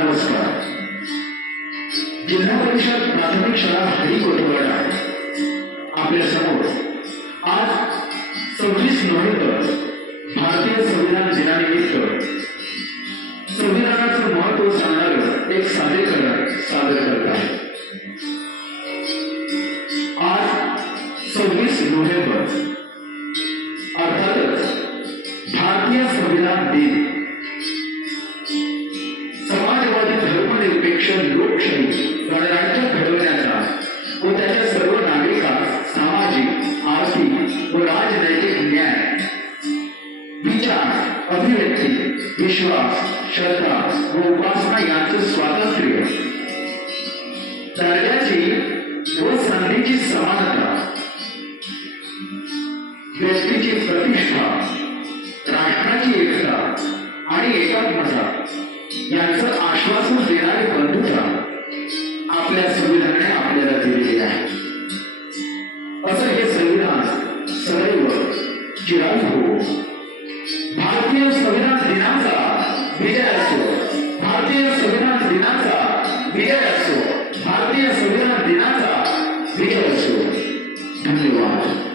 नमस्कार. जिल्हा परिषद प्राथमिक शाळा हरिकोटवाडा आपल्या समोर आज 26 नोव्हेंबर भारतीय संविधान दिनानिमित्त संविधानाचं महत्व सांगणारं एक सादरीकरण सादर करत आहे. आज 26 नोव्हेंबर अर्थातच भारतीय संविधान दिन. समाजवादी धर्मनिरपेक्ष लोकशाही गणराज्य घडवण्याचा व त्याच्या सर्व नागरिकांस सामाजिक, आर्थिक व राजनैतिक न्याय, विचार, अभिव्यक्ती, विश्वास, श्रद्धा व उपासना यांचं स्वातंत्र्य, दर्जाची व संधीची समानता, व्यक्तीची प्रतिष्ठा, राष्ट्राची एकता आणि एकात्मता यांचं आश्वासन देणारी बंधुता आपल्या संविधानाने आपल्याला दिलेली आहे. असं हे संविधान सदैव चिराग हो. भारतीय संविधान दिनाचा विजय असो. भारतीय संविधान दिनाचा विजय असो. भारतीय संविधान दिनाचा विजय असो. धन्यवाद.